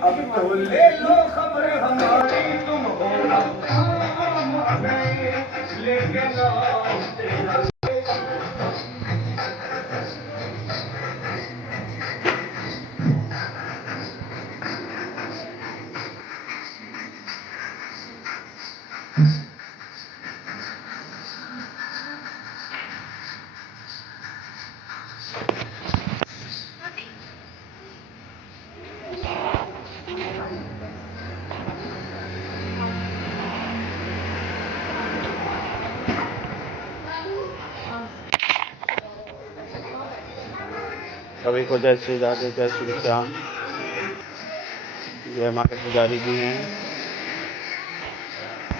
अब तो ले लो खबर हमारी, तुम हो लेकिन सभी को जय श्री राधे, जय श्री श्याम। ये हमारे पुजारी जी हैं।